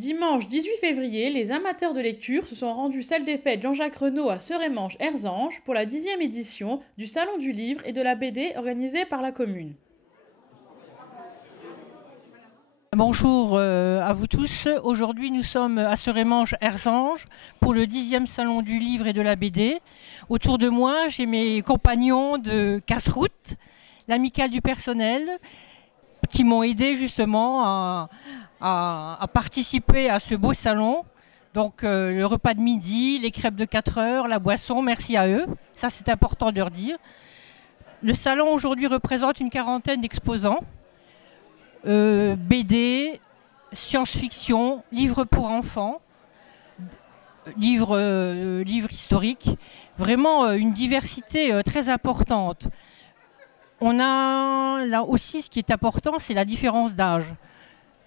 Dimanche 18 février, les amateurs de lecture se sont rendus salle des fêtes Jean-Jacques Renaud à Serémange-Erzange pour la 10e édition du Salon du Livre et de la BD organisé par la commune. Bonjour à vous tous. Aujourd'hui, nous sommes à Serémange-Erzange pour le 10e Salon du Livre et de la BD. Autour de moi, j'ai mes compagnons de casse-route, l'amicale du personnel, qui m'ont aidé justement à participer à ce beau salon. Donc le repas de midi, les crêpes de 4 heures, la boisson, merci à eux. Ça, c'est important de leur dire. Le salon aujourd'hui représente une quarantaine d'exposants. BD, science-fiction, livres pour enfants, livres historiques. Vraiment une diversité très importante. On a là aussi, ce qui est important, c'est la différence d'âge.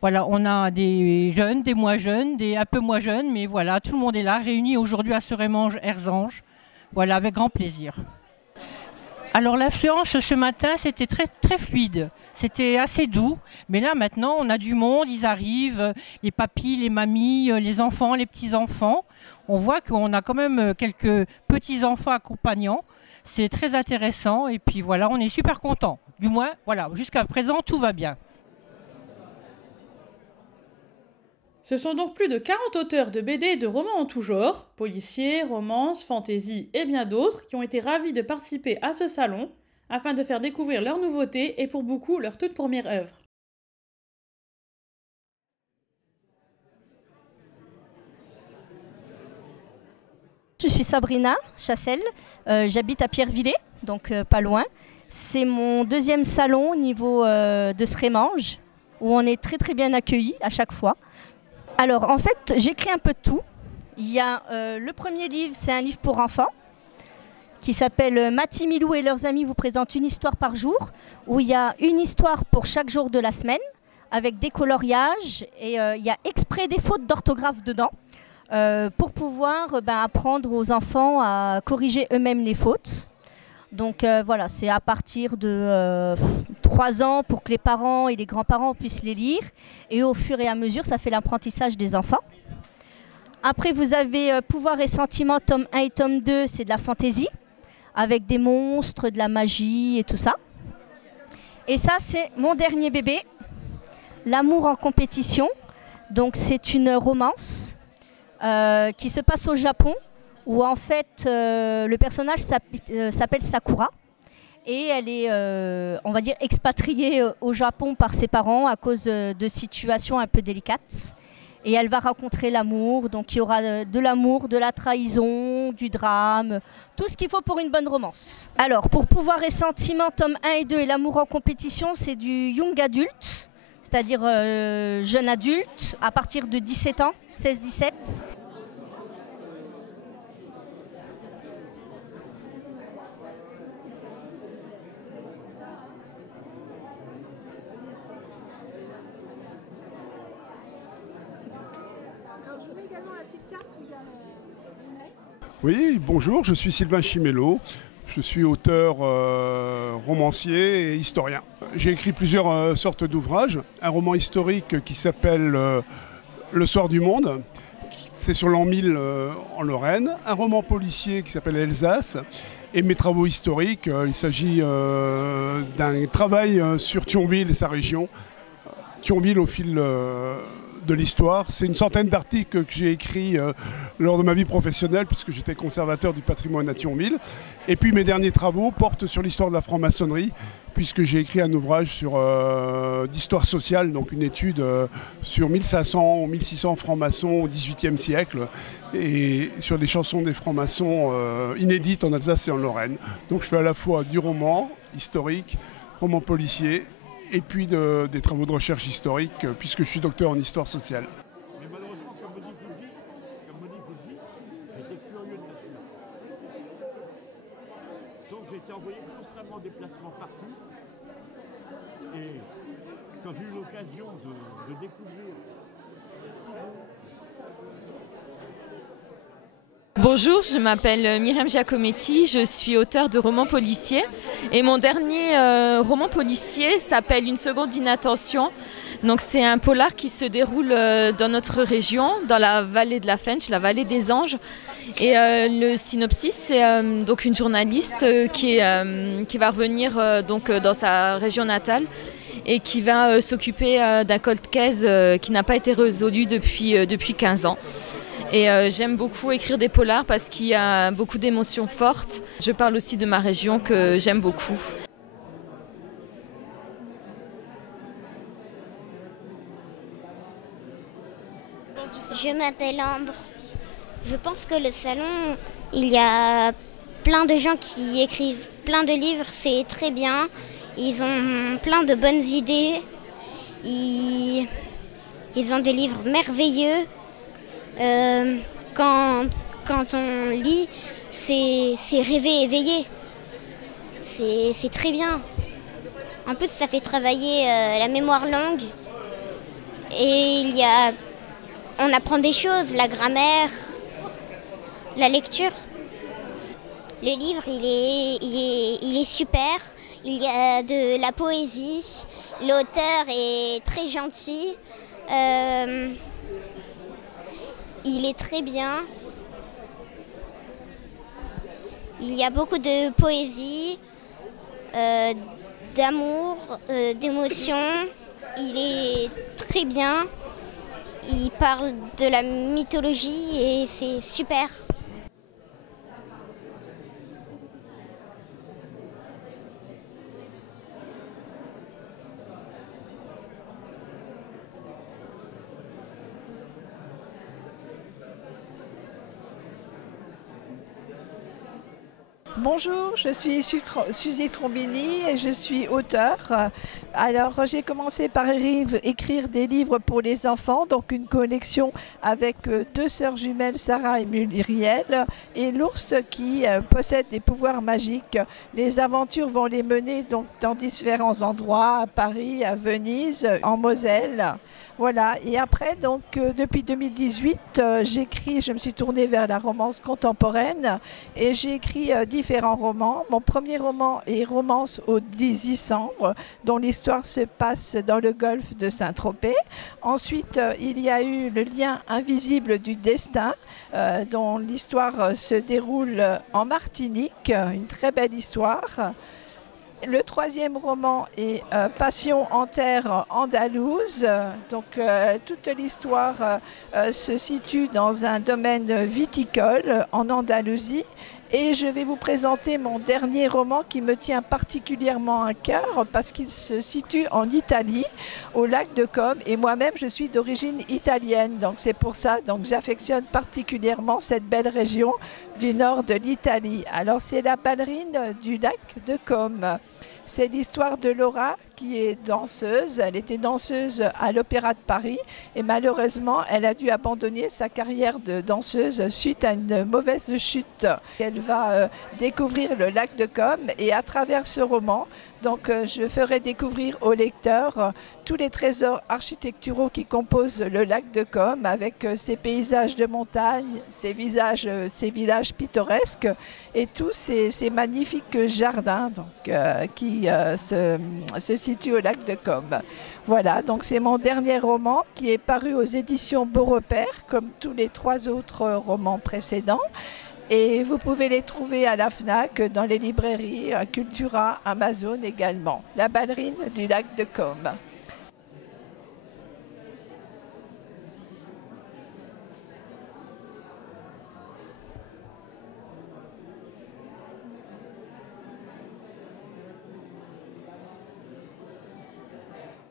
Voilà, on a des jeunes, des moins jeunes, des un peu moins jeunes, mais voilà, tout le monde est là, réuni aujourd'hui à Serémange-Erzange. Voilà, avec grand plaisir. Alors l'affluence ce matin, c'était très fluide, c'était assez doux, mais là maintenant on a du monde, ils arrivent, les papis, les mamies, les enfants, les petits-enfants. On voit qu'on a quand même quelques petits-enfants accompagnants, c'est très intéressant et puis voilà, on est super contents. Du moins, voilà, jusqu'à présent tout va bien. Ce sont donc plus de 40 auteurs de BD et de romans en tout genre, policiers, romances, fantasy et bien d'autres, qui ont été ravis de participer à ce salon, afin de faire découvrir leurs nouveautés et pour beaucoup leur toute première œuvre. Je suis Sabrina Chassel, j'habite à Pierrevillers, donc pas loin. C'est mon deuxième salon au niveau de Serémange, où on est très bien accueillis à chaque fois. Alors en fait, j'écris un peu de tout. Il y a le premier livre, c'est un livre pour enfants qui s'appelle Mati, Milou et leurs amis vous présentent une histoire par jour, où il y a une histoire pour chaque jour de la semaine avec des coloriages et il y a exprès des fautes d'orthographe dedans pour pouvoir apprendre aux enfants à corriger eux-mêmes les fautes. Donc voilà, c'est à partir de 3 ans pour que les parents et les grands-parents puissent les lire. Et au fur et à mesure, ça fait l'apprentissage des enfants. Après, vous avez Pouvoir et Sentiments, tome 1 et tome 2, c'est de la fantaisie, avec des monstres, de la magie et tout ça. Et ça, c'est mon dernier bébé, L'amour en compétition. Donc c'est une romance qui se passe au Japon, où en fait le personnage s'appelle Sakura et elle est, on va dire, expatriée au Japon par ses parents à cause de situations un peu délicates. Et elle va rencontrer l'amour, donc il y aura de l'amour, de la trahison, du drame, tout ce qu'il faut pour une bonne romance. Alors pour Pouvoir et Sentiments, tome 1 et 2 et L'amour en compétition, c'est du young adulte, c'est-à-dire jeune adulte à partir de 17 ans, 16-17. Oui, bonjour, je suis Sylvain Chimello, je suis auteur, romancier et historien. J'ai écrit plusieurs sortes d'ouvrages, un roman historique qui s'appelle Le Soir du Monde, c'est sur l'an 1000 en Lorraine, un roman policier qui s'appelle Alsace, et mes travaux historiques, il s'agit d'un travail sur Thionville et sa région, Thionville au fil de l'histoire. C'est une centaine d'articles que j'ai écrits lors de ma vie professionnelle puisque j'étais conservateur du patrimoine à Thionville. Et puis mes derniers travaux portent sur l'histoire de la franc-maçonnerie puisque j'ai écrit un ouvrage d'histoire sociale, donc une étude sur 1500 ou 1600 francs-maçons au XVIIIe siècle et sur des chansons des francs-maçons inédites en Alsace et en Lorraine. Donc je fais à la fois du roman historique, roman policier, et puis des travaux de recherche historique, puisque je suis docteur en histoire sociale. Mais malheureusement, comme Monique vous le dit, j'étais curieux de nature. Donc j'ai été envoyé constamment en déplacement partout. Et quand j'ai eu l'occasion de découvrir... Bonjour, je m'appelle Myriam Giacometti, je suis auteure de romans policiers et mon dernier roman policier s'appelle Une seconde d'inattention. Donc c'est un polar qui se déroule dans notre région, dans la vallée de la Fensch, la vallée des Anges. Et le synopsis, c'est donc une journaliste qui va revenir donc, dans sa région natale et qui va s'occuper d'un cold case qui n'a pas été résolu depuis 15 ans. Et j'aime beaucoup écrire des polars parce qu'il y a beaucoup d'émotions fortes. Je parle aussi de ma région que j'aime beaucoup. Je m'appelle Ambre. Je pense que le salon, il y a plein de gens qui écrivent plein de livres, c'est très bien. Ils ont plein de bonnes idées. Ils ont des livres merveilleux. Quand on lit, c'est rêver éveillé. C'est très bien. En plus, ça fait travailler la mémoire langue. Et on apprend des choses, la grammaire, la lecture. Le livre, il est super. Il y a de la poésie. L'auteur est très gentil. Il est très bien. Il y a beaucoup de poésie, d'amour, d'émotion. Il est très bien. Il parle de la mythologie et c'est super. Bonjour, je suis Suzy Trombini et je suis auteure. Alors j'ai commencé par écrire des livres pour les enfants, donc une collection avec deux sœurs jumelles, Sarah et Muriel, et l'ours qui possède des pouvoirs magiques. Les aventures vont les mener donc dans différents endroits, à Paris, à Venise, en Moselle. Voilà, et après, donc, depuis 2018, je me suis tournée vers la romance contemporaine et j'ai écrit différents romans. Mon premier roman est Romance au 10 décembre, dont l'histoire se passe dans le golfe de Saint-Tropez. Ensuite, il y a eu Le lien invisible du destin, dont l'histoire se déroule en Martinique, une très belle histoire. Le troisième roman est Passion en terre andalouse. Donc toute l'histoire se situe dans un domaine viticole en Andalousie. Et je vais vous présenter mon dernier roman qui me tient particulièrement à cœur parce qu'il se situe en Italie, au lac de Comme. Et moi-même, je suis d'origine italienne. Donc c'est pour ça que j'affectionne particulièrement cette belle région du nord de l'Italie. Alors c'est la ballerine du lac de Comme. C'est l'histoire de Laura qui est danseuse. Elle était danseuse à l'Opéra de Paris et malheureusement, elle a dû abandonner sa carrière de danseuse suite à une mauvaise chute. Elle va découvrir le lac de Comme et à travers ce roman, donc je ferai découvrir au lecteur tous les trésors architecturaux qui composent le lac de Comme avec ses paysages de montagne, ses villages pittoresques et tous ces magnifiques jardins donc, qui se situent au lac de Comme. Voilà, donc c'est mon dernier roman qui est paru aux éditions Beau Repère comme tous les 3 autres romans précédents. Et vous pouvez les trouver à la FNAC, dans les librairies, à Cultura, Amazon également. La ballerine du lac de Comme.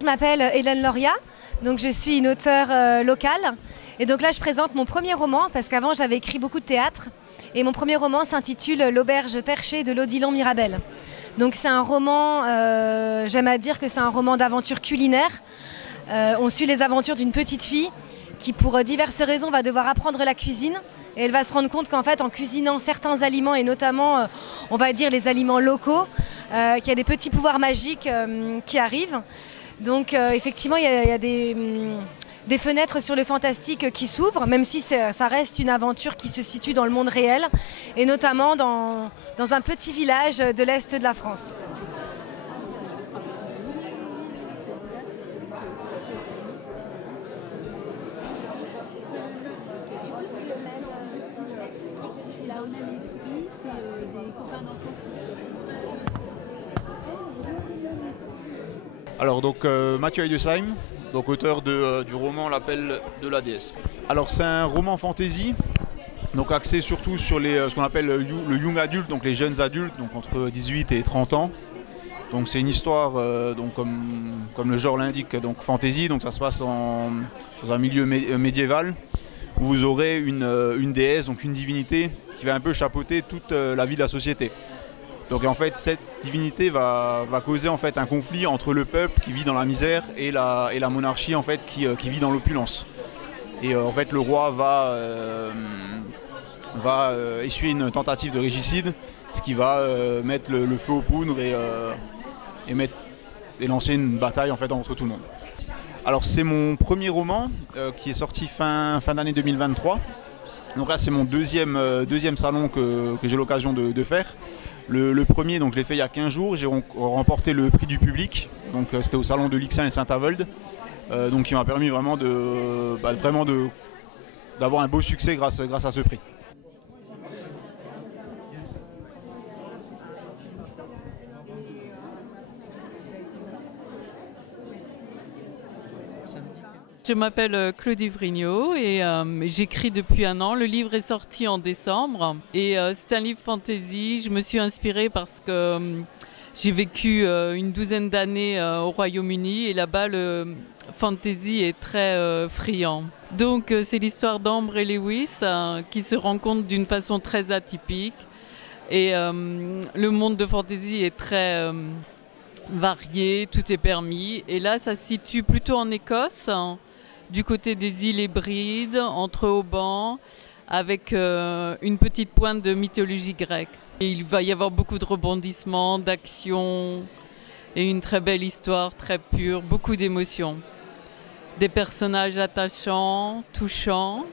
Je m'appelle Hélène Loria, donc je suis une auteure locale. Et donc là, je présente mon premier roman, parce qu'avant, j'avais écrit beaucoup de théâtre. Et mon premier roman s'intitule L'auberge perchée de l'Odilon Mirabel. Donc c'est un roman, j'aime à dire que c'est un roman d'aventure culinaire. On suit les aventures d'une petite fille qui, pour diverses raisons, va devoir apprendre la cuisine. Et elle va se rendre compte qu'en fait, en cuisinant certains aliments, et notamment, on va dire, les aliments locaux, qu'il y a des petits pouvoirs magiques qui arrivent. Donc effectivement, il y a des fenêtres sur le fantastique qui s'ouvrent, même si ça reste une aventure qui se situe dans le monde réel, et notamment dans un petit village de l'Est de la France. Alors donc Mathieu Heidesheim, donc auteur du roman L'appel de la déesse. Alors c'est un roman fantasy, donc axé surtout sur ce qu'on appelle le young adulte, donc les jeunes adultes, donc entre 18 et 30 ans. Donc c'est une histoire, donc comme le genre l'indique, donc fantasy, donc ça se passe dans un milieu médiéval où vous aurez une déesse, donc une divinité qui va un peu chapeauter toute la vie de la société. Donc en fait cette divinité va causer en fait un conflit entre le peuple qui vit dans la misère et la monarchie en fait qui vit dans l'opulence. Et en fait le roi va essuyer une tentative de régicide, ce qui va mettre le feu aux poudres et lancer une bataille en fait entre tout le monde. Alors c'est mon premier roman qui est sorti fin d'année 2023. Donc là c'est mon deuxième salon que j'ai l'occasion de faire. Le premier, donc je l'ai fait il y a 15 jours, j'ai remporté le prix du public, donc c'était au salon de Lixin et Saint-Avold, donc qui m'a permis vraiment d'avoir un beau succès grâce à ce prix. Je m'appelle Claudie Vrignot et j'écris depuis 1 an. Le livre est sorti en décembre et c'est un livre fantasy. Je me suis inspirée parce que j'ai vécu une douzaine d'années au Royaume-Uni et là-bas le fantasy est très friand. Donc c'est l'histoire d'Ambre et Lewis qui se rencontrent d'une façon très atypique et le monde de fantasy est très varié, tout est permis. Et là ça se situe plutôt en Écosse, du côté des îles Hébrides, entre haubans, avec une petite pointe de mythologie grecque. Et il va y avoir beaucoup de rebondissements, d'actions et une très belle histoire, très pure, beaucoup d'émotions. Des personnages attachants, touchants,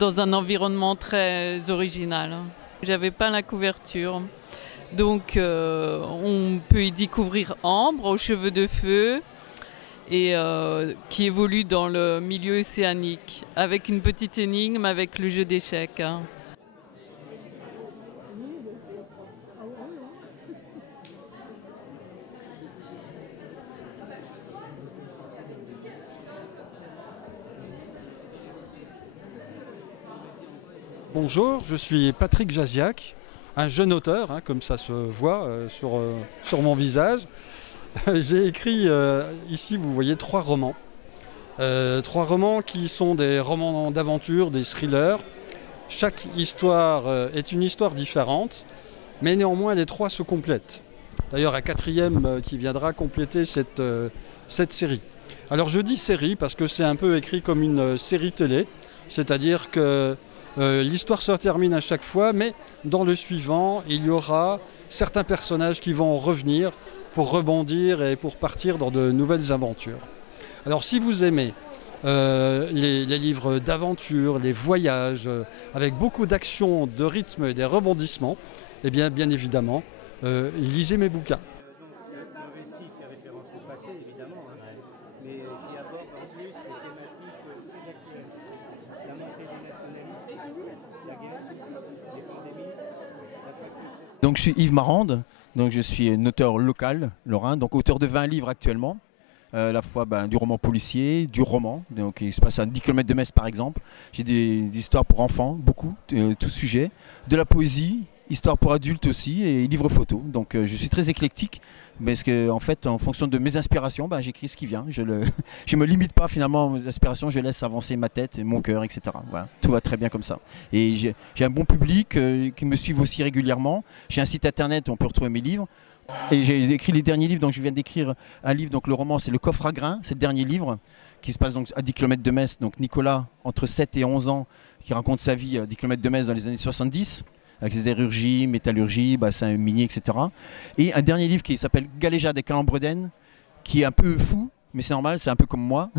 dans un environnement très original. J'avais pas la couverture, donc on peut y découvrir Ambre aux cheveux de feu, et qui évolue dans le milieu océanique, avec une petite énigme avec le jeu d'échecs. Bonjour, je suis Patrick Jaziak, un jeune auteur, comme ça se voit sur mon visage. J'ai écrit ici, vous voyez, 3 romans. 3 romans qui sont des romans d'aventure, des thrillers. Chaque histoire est une histoire différente, mais néanmoins les 3 se complètent. D'ailleurs, un 4e qui viendra compléter cette série. Alors je dis série parce que c'est un peu écrit comme une série télé, c'est-à-dire que l'histoire se termine à chaque fois, mais dans le suivant, il y aura certains personnages qui vont revenir pour rebondir et pour partir dans de nouvelles aventures. Alors si vous aimez les livres d'aventure, les voyages, avec beaucoup d'action, de rythme et des rebondissements, eh bien évidemment, lisez mes bouquins. Le récit fait référence au passé, évidemment, mais j'y aborde en plus les thématiques plus actuelles. La montée du nationalisme, la guerre, les pandémies, la fracture. Donc je suis Yves Marande, donc je suis un auteur local, lorrain, donc auteur de 20 livres actuellement. À la fois du roman policier, du roman, donc il se passe à 10 km de Metz par exemple. J'ai des histoires pour enfants, beaucoup, tout sujet, de la poésie, histoire pour adultes aussi et livres photos. Donc je suis très éclectique, parce que en fait, en fonction de mes inspirations, j'écris ce qui vient. Je me limite pas finalement aux inspirations, je laisse avancer ma tête, mon cœur, etc. Voilà, tout va très bien comme ça. Et j'ai un bon public qui me suit aussi régulièrement. J'ai un site internet où on peut retrouver mes livres. Et j'ai écrit les derniers livres, donc je viens d'écrire un livre, donc le roman c'est Le Coffre à Grains, c'est le dernier livre qui se passe donc à 10 km de Metz, donc Nicolas entre 7 et 11 ans qui raconte sa vie à 10 km de Metz dans les années 70, avec les érurgies, métallurgie, bassin minier, etc. Et un dernier livre qui s'appelle Galéjade et Calembredaine, qui est un peu fou, mais c'est normal, c'est un peu comme moi,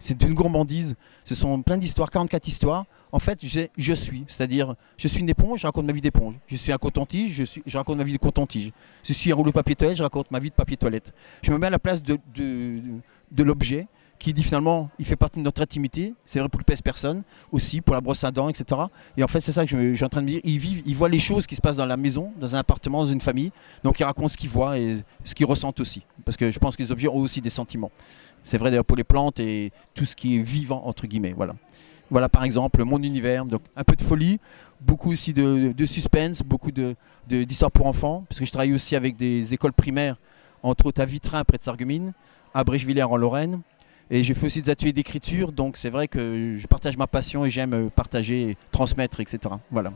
c'est une gourmandise, ce sont plein d'histoires, 44 histoires. En fait, c'est-à-dire, je suis une éponge, je raconte ma vie d'éponge. Je suis un coton-tige, je raconte ma vie de coton-tige. Je suis un rouleau papier toilette, je raconte ma vie de papier toilette. Je me mets à la place de l'objet qui dit finalement, il fait partie de notre intimité. C'est vrai pour le pèse-personne, aussi pour la brosse à dents, etc. Et en fait, c'est ça que je suis en train de me dire. Il voit les choses qui se passent dans la maison, dans un appartement, dans une famille. Donc il raconte ce qu'il voit et ce qu'il ressent aussi. Parce que je pense que les objets ont aussi des sentiments. C'est vrai d'ailleurs pour les plantes et tout ce qui est vivant, entre guillemets. Voilà. Voilà par exemple mon univers, donc un peu de folie, beaucoup aussi de suspense, beaucoup d'histoires pour enfants, parce que je travaille aussi avec des écoles primaires, entre autres à Vitrin près de Sarreguemines, à Brèchevillers en Lorraine, et j'ai fait aussi des ateliers d'écriture, donc c'est vrai que je partage ma passion et j'aime partager, transmettre, etc. Voilà.